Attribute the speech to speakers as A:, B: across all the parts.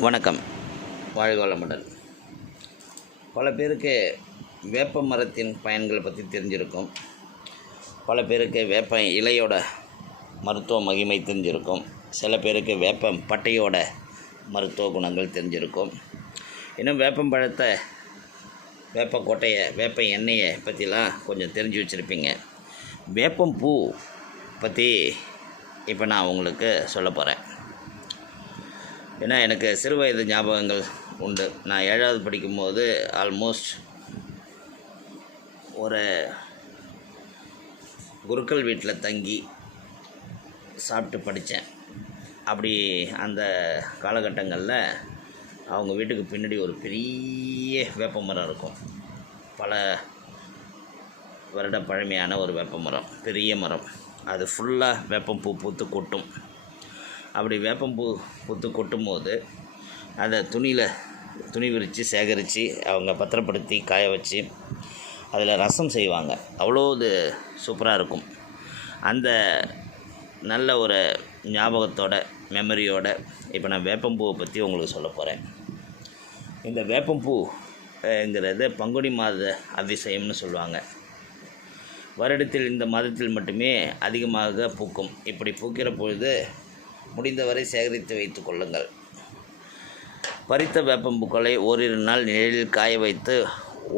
A: வணக்கம். வாழ்க வளமுடன். பல பேருக்கு வேப்ப மரத்தின் பயன்களை பற்றி தெரிஞ்சிருக்கும். பல பேருக்கு வேப்ப இலையோட மருத்துவ மகிமை தெரிஞ்சிருக்கும். சில பேருக்கு வேப்பம் பட்டையோட மருத்துவ குணங்கள் தெரிஞ்சிருக்கும். இன்னும் வேப்பம் பழத்தை வேப்ப கொட்டையை வேப்ப எண்ணெயை பற்றிலாம் கொஞ்சம் தெரிஞ்சு வச்சுருப்பீங்க. வேப்பம் பூ பற்றி இப்போ நான் உங்களுக்கு சொல்ல போகிறேன் ஏன்னா எனக்கு சிறு வயது ஞாபகங்கள் உண்டு. நான் ஏழாவது படிக்கும்போது ஆல்மோஸ்ட் ஒரு குருக்கள் வீட்டில் தங்கி சாப்பிட்டு படித்தேன். அப்படி அந்த காலகட்டங்களில் அவங்க வீட்டுக்கு பின்னாடி ஒரு பெரிய வேப்ப மரம் இருக்கும். பல வருட பழமையான ஒரு வேப்ப மரம் பெரிய மரம். அது ஃபுல்லாக வேப்பம் பூ பூத்து கொட்டும். அப்படி வேப்பம்பூ பூத்து கொட்டும் போது அதை துணியில் துணி விரித்து சேகரித்து அவங்க பத்திரப்படுத்தி காய வச்சு அதில் ரசம் செய்வாங்க. அவ்வளோ இது சூப்பராக இருக்கும். அந்த நல்ல ஒரு ஞாபகத்தோட மெமரியோட இப்போ நான் வேப்பம்பூவை பற்றி உங்களுக்கு சொல்ல போகிறேன் இந்த வேப்பம்பூங்கிறது பங்குனி மாத அதிசயம்னு சொல்லுவாங்க. வருடத்தில் இந்த மாதத்தில் மட்டுமே அதிகமாக பூக்கும். இப்படி பூக்கிற பொழுது முடிந்தவரை சேகரித்து வைத்து கொள்ளுங்கள். பறித்த வேப்பம்பூக்களை ஓரிரு நாள் நிழலில் காய வைத்து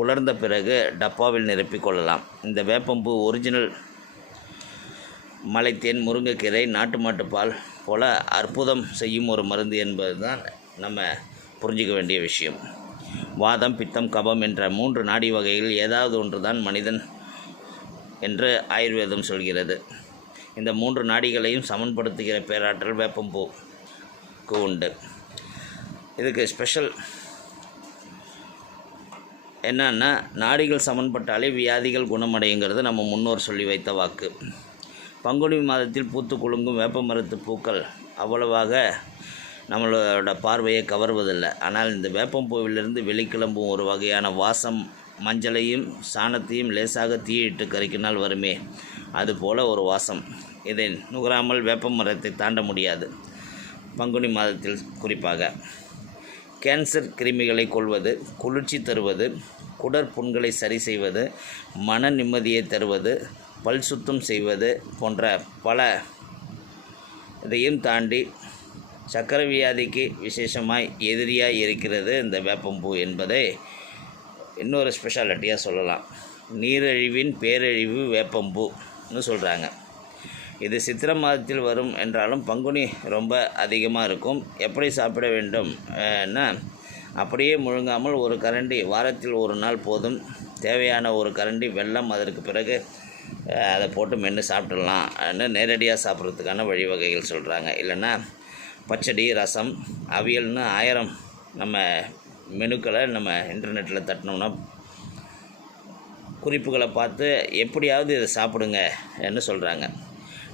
A: உலர்ந்த பிறகு டப்பாவில் நிரப்பிக் கொள்ளலாம். இந்த வேப்பம்பூ ஒரிஜினல் மலைத்தேன் முருங்கைக்கீரை நாட்டு மாட்டுப்பால் போல அற்புதம் செய்யும் ஒரு மருந்து என்பது தான் நம்ம புரிஞ்சிக்க வேண்டிய விஷயம். வாதம் பித்தம் கபம் என்ற மூன்று நாடி வகையில் ஏதாவது ஒன்று தான் மனிதன் என்று ஆயுர்வேதம் சொல்கிறது. இந்த மூன்று நாடிகளையும் சமன்படுத்துகிற பேராற்றல் வேப்பம்பூக்கு உண்டு. இதுக்கு ஸ்பெஷல் என்னன்னா நாடிகள் சமன்பட்டாலே வியாதிகள் குணமடையுங்கிறது நம்ம முன்னோர் சொல்லி வைத்த வாக்கு. பங்குனி மாதத்தில் பூத்து குலுங்கும் வேப்ப மரத்து பூக்கள் அவ்வளவாக நம்மளோட பார்வையை கவர்வதில்லை. ஆனால் இந்த வேப்பம்பூவிலிருந்து வெளிக்கிளம்பும் ஒரு வகையான வாசம் மஞ்சளையும் சாணத்தையும் லேசாக தீயிட்டு கறிக்கினால் வருமே. அதுபோல ஒரு வாசம். இதை நுகராமல் வேப்ப மரத்தை தாண்ட முடியாது. பங்குனி மாதத்தில் குறிப்பாக. கேன்சர் கிருமிகளை கொள்வது குளிர்ச்சி தருவது குடற்புண்களை சரி செய்வது மன நிம்மதியை தருவது பல் சுத்தம் செய்வது போன்ற பல இதையும் தாண்டி சக்கரை வியாதிக்கு விசேஷமாய் எதிரியாக இருக்கிறது இந்த வேப்பம்பூ என்பதை இன்னொரு ஸ்பெஷாலிட்டியாக சொல்லலாம். நீரழிவின் பேரழிவு வேப்பம்பூ. சொல்கிறாங்க இது சித்திரை மாதத்தில் வரும் என்றாலும் பங்குனி ரொம்ப அதிகமாக இருக்கும். எப்படி சாப்பிட வேண்டும்? அப்படியே முழுங்காமல் ஒரு கரண்டி வாரத்தில் ஒரு நாள் போதும். தேவையான ஒரு கரண்டி வெள்ளம் அதற்கு பிறகு அதை போட்டு மென்று சாப்பிடலாம் நேரடியாக சாப்பிட்றதுக்கான வழிவகைகள் சொல்கிறாங்க இல்லைன்னா பச்சடி ரசம் அவியல்னு ஆயிரம் நம்ம மெனுக்களை நம்ம இன்டர்நெட்டில் தட்டினோம்னா குறிப்புகளை பார்த்து எப்படியாவது இதை சாப்பிடுங்க என்று சொல்கிறாங்க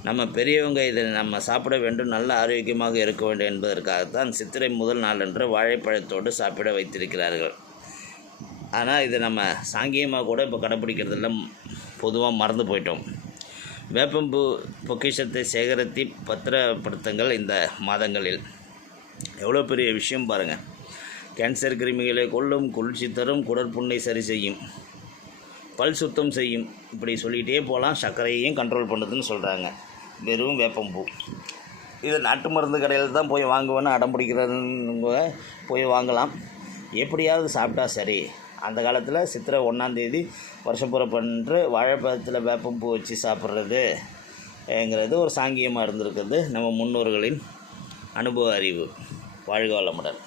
A: நம்ம பெரியவங்க இதை நம்ம சாப்பிட வேண்டும் நல்ல ஆரோக்கியமாக இருக்க வேண்டும் என்பதற்காகத்தான் சித்திரை முதல் நாளன்று வாழைப்பழத்தோடு சாப்பிட வைத்திருக்கிறார்கள். ஆனால் இது நம்ம சாங்கியமாக கூட இப்போ கடைப்பிடிக்கிறதில்ல பொதுவாக மறந்து போயிட்டோம். வேப்பம்பூ பொக்கிஷத்தை சேகரித்து பத்திரப்படுத்துங்கள் இந்த மாதங்களில். எவ்வளோ பெரிய விஷயம் பாருங்கள் கேன்சர் கிருமிகளை கொல்லும் குளிர்ச்சி தரும் குடற்புண்ணை சரி செய்யும். பல் சுத்தம் செய்யும். இப்படி சொல்லிகிட்டே போகலாம் சர்க்கரையையும் கண்ட்ரோல் பண்ணுதுன்னு சொல்கிறாங்க வெறும் வேப்பம்பூ. இது நாட்டு மருந்து கடையில் தான் போய் வாங்குவேன்னு அடம் பிடிக்கிறதுங்க போய் வாங்கலாம். எப்படியாவது சாப்பிட்டா சரி. அந்த காலத்தில் சித்திரை ஒன்றாந்தேதி வருஷம் பண்ணுற வாழைப்பழத்தில் வேப்பம்பூ வச்சு சாப்பிட்றதுங்கிறது ஒரு சாங்கியமாக இருந்திருக்குது. நம்ம முன்னோர்களின் அனுபவ அறிவு. வாழ்க வளமுடன்.